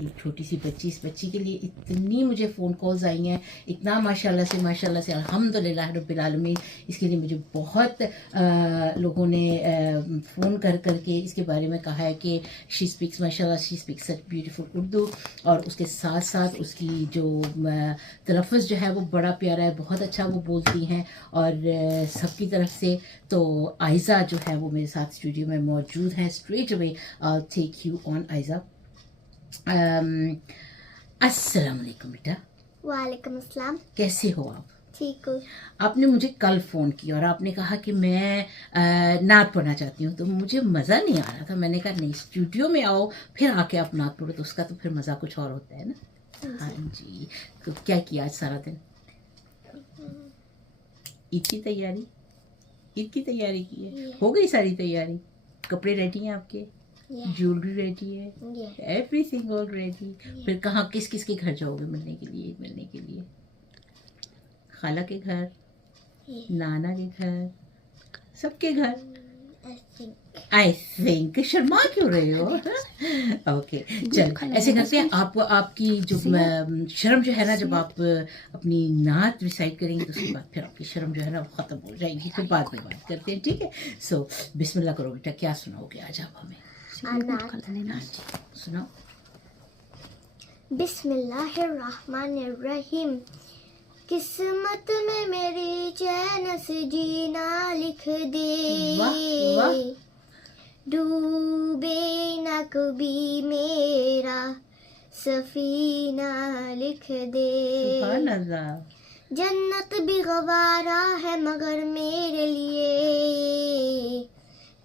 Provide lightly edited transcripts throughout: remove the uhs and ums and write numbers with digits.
एक छोटी सी बच्ची, इस बच्ची के लिए इतनी मुझे फ़ोन कॉल्स आई हैं, इतना माशाल्लाह से अल्हम्दुलिल्लाह रब्बिल आलमीन। इसके लिए मुझे बहुत लोगों ने फ़ोन कर के इसके बारे में कहा है कि she speaks such beautiful Urdu, और उसके साथ साथ उसकी जो तलफ़्फ़ुज़ जो है वो बड़ा प्यारा है, बहुत अच्छा वो बोलती हैं। और सबकी तरफ से तो आयज़ा जो है वो मेरे साथ स्टूडियो में मौजूद हैं। Straight away I take you on Aiza. अस्सलाम वालेकुम बेटा। वालेकुम अस्सलाम। कैसे हो आप? ठीक हूँ। आपने मुझे कल फ़ोन किया और आपने कहा कि मैं नात पढ़ना चाहती हूँ, तो मुझे मज़ा नहीं आ रहा था। मैंने कहा नहीं, स्टूडियो में आओ फिर आके आप नात पढ़ो, तो उसका तो फिर मज़ा कुछ और होता है ना। हाँ जी। तो क्या किया आज सारा दिन? ईद की तैयारी, ईद की तैयारी की है? हो गई सारी तैयारी? कपड़े रेडी हैं आपके? ज्वेलरी रेडी है? Everything all ready. फिर कहाँ किस किस के घर जाओगे मिलने के लिए? खाला के घर, नाना के घर, सबके घर? आई थिंक शर्मा क्यों रहे हो? ओके चल, ऐसे करते हैं, आप आपकी जो शर्म जो है ना, जब आप अपनी नात रिसाइट करेंगे तो उसके बाद फिर आपकी शर्म जो है ना वो ख़त्म हो जाएगी, फिर बाद में बात करते हैं, ठीक है? सो बिस्मिल्लाह करो बेटा, क्या सुनाओगे आज आप हमें? हाँ जी, सुनाओ। बिस्मिल्लाहिर्रहमानिर्रहीम। किस्मत में मेरी चैन से जीना लिख दे, वाह। डूबे न कभी मेरा सफीना लिख दे। सुभान अल्लाह। जन्नत भी गवारा है मगर मेरे लिए,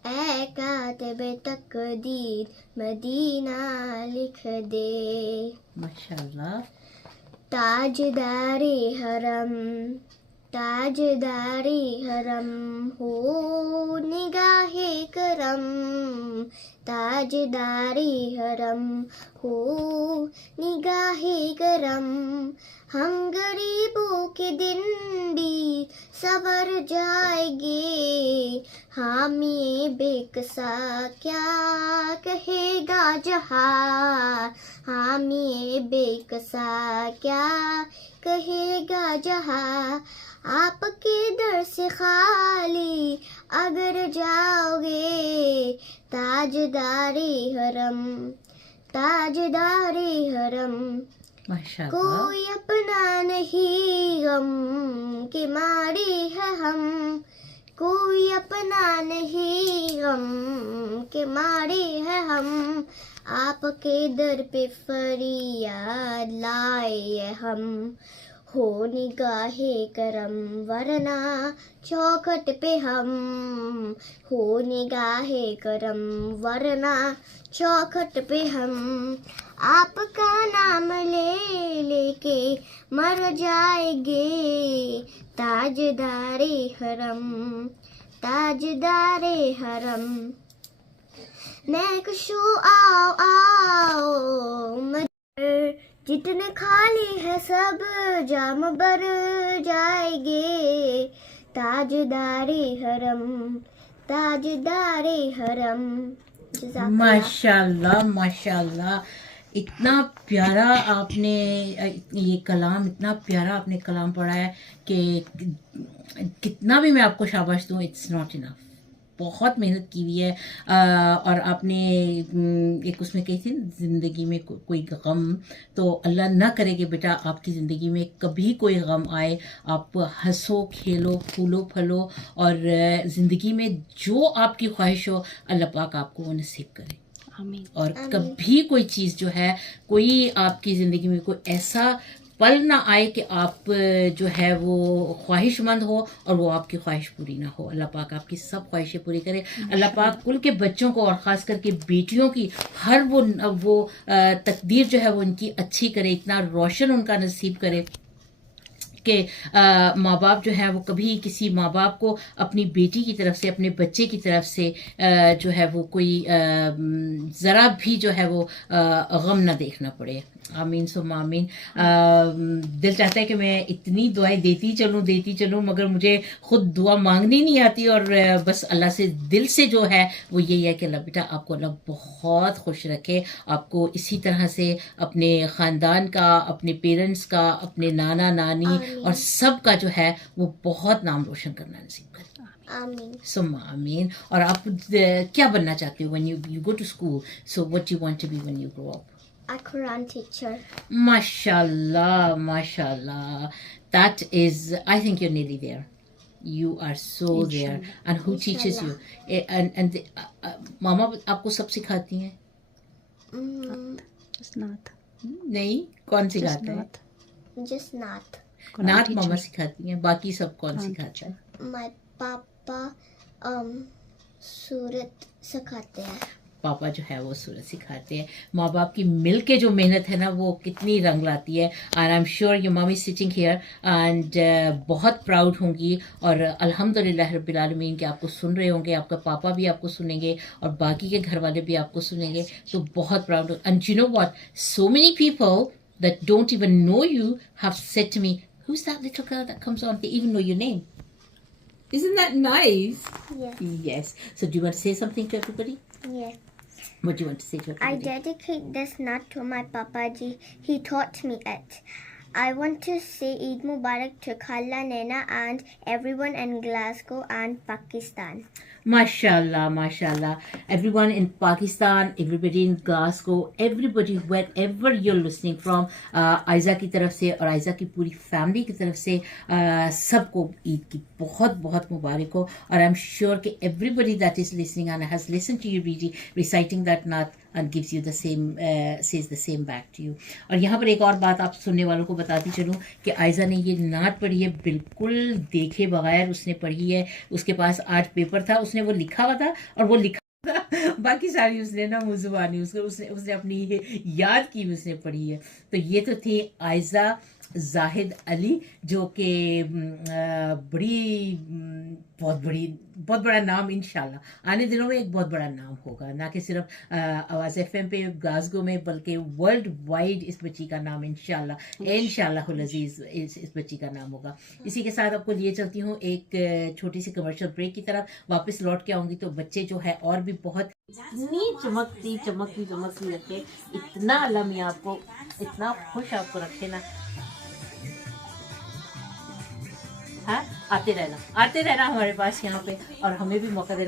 ऐ कातिबे तकदीर मदीना लिख दे। माशाल्लाह। ताजदारे हरम हो निगाहे करम, ताजदारे हरम हो निगाहे करम। हम गरीबों के दिन भी सवर जाएंगे, हामी बेकसा क्या कहेगा जहां, हामी बेकसा क्या कहेगा जहां। आपके दर से खाली अगर जाओगे, ताजदारे हरम। माशाल्लाह। कोई अपना नहीं गम के मारे है हम, कोई अपना नहीं गम के मारे है हम। आपके दर पे फरियाद लाए हम, हो निगाहे करम वरना चौखट पे हम, हो निगाहे करम वरना चौखट पे हम। आपका नाम ले लेके मर जाएंगे, ताजदारे हरम। मैं खुशू आओ मगर जितने खाली है सब जाम भर जाएंगे, ताजदारे हरम। माशाल्लाह। इतना प्यारा आपने ये कलाम, इतना प्यारा आपने कलाम पढ़ा है कि कितना भी मैं आपको शाबाश दूँ, इट्स नॉट इनफ। बहुत मेहनत की हुई है। और आपने एक उसमें कही थी, ज़िंदगी में कोई गम, तो अल्लाह ना करे कि बेटा आपकी ज़िंदगी में कभी कोई गम आए। आप हंसो, खेलो, फूलो, फलो, और ज़िंदगी में जो आपकी ख्वाहिश हो अल्लाह पाक आपको वो नसीब करे। आमीन। और कभी कोई चीज़ जो है, कोई आपकी ज़िंदगी में कोई ऐसा पल ना आए कि आप जो है वो ख्वाहिशमंद हो और वो आपकी ख्वाहिश पूरी ना हो। अल्लाह पाक आपकी सब ख्वाहिशें पूरी करे। अल्लाह पाक कुल के बच्चों को और ख़ास करके बेटियों की हर वो तकदीर जो है वो उनकी अच्छी करे, इतना रोशन उनका नसीब करे कि माँ बाप जो है वो कभी किसी माँ बाप को अपनी बेटी की तरफ से, अपने बच्चे की तरफ से जो है वो कोई ज़रा भी जो है वो गम ना देखना पड़े। आमीन सुम्मा आमीन। दिल चाहता है कि मैं इतनी दुआएं देती चलूं, मगर मुझे खुद दुआ मांगनी नहीं आती, और बस अल्लाह से दिल से जो है वो यही है कि अल्लाह बेटा आपको अल्लाह बहुत खुश रखे, आपको इसी तरह से अपने ख़ानदान का, अपने पेरेंट्स का, अपने नाना नानी और सब का जो है वो बहुत नाम रोशन करना नसीब करे। आमीन। सुम्मा आमीन। और आप क्या बनना चाहते हो when you go to school? So what you want to be when you grow up? A Quran teacher. Mashallah, mashallah. That is, I think you're nearly there. You are so there. And who teaches you? And Mama आपको सब सिखाती हैं? Just not. नहीं, कौन सिखाता है? Just not. नात मामा सिखाती हैं, बाकी सब कौन सिखाता है? My papa सूरत सिखाते हैं। पापा जो है वो सूरत सिखाते हैं। माँ बाप की मिल के जो मेहनत है ना वो कितनी रंग लाती है। And I am sure your mummy sitting here and बहुत प्राउड होंगी, और अल्हम्दुलिल्लाह रब्बिल आलमीन कि आपको सुन रहे होंगे, आपका पापा भी आपको सुनेंगे और बाकी के घर वाले भी आपको सुनेंगे, तो बहुत proud. And you know what, so many people that don't even know you have said to me, who is that little girl that comes on, they even know your name. Isn't that nice? Yes. Yes. So do you want to say something to everybody? Yes. What do you want to say to I everybody? dedicate this nut to my Papaji. He taught me it. I want to say Eid Mubarak to Khala Nena and everyone in Glasgow and Pakistan. Mashallah, mashallah. Everyone in Pakistan, everybody in Glasgow, everybody wherever you're listening from, Aiza की तरफ से और आयजा की पूरी family की तरफ से सबको ईद की बहुत बहुत मुबारक हो. और आई एम श्योर कि everybody that is listening and has listened to you reciting that naat and gives you the same, says the same back to you. और यहाँ पर एक और बात आप सुनने वालों को बताती चलूँ कि आयजा ने ये नात पढ़ी है बिल्कुल देखे बगैर, उसने पढ़ी है. उसके पास आज पेपर था, उसने वो लिखा हुआ था और वो लिखा था, बाकी सारी उसने ना मुजुबानी उसने अपनी याद की उसने पढ़ी है. तो ये तो थी आयजा जाहिद अली, जो कि बहुत बड़ा नाम इंशाल्लाह आने दिनों में एक बहुत बड़ा नाम होगा, ना कि सिर्फ आवाज़ एफएम पे ग्लासगो में बल्कि वर्ल्ड वाइड इस बच्ची का नाम इंशाल्लाहुल अजीज इस बच्ची का नाम होगा. इसी के साथ आपको लिए चलती हूँ एक छोटी सी कमर्शियल ब्रेक की तरफ. वापस लौट के आऊँगी तो बच्चे जो है और भी बहुत इतनी चमकती रखे, इतना अल्लाह मियां आपको इतना खुश आपको रखे ना. हाँ, आते रहना हमारे पास यहाँ पे, और हमें भी मौका देना.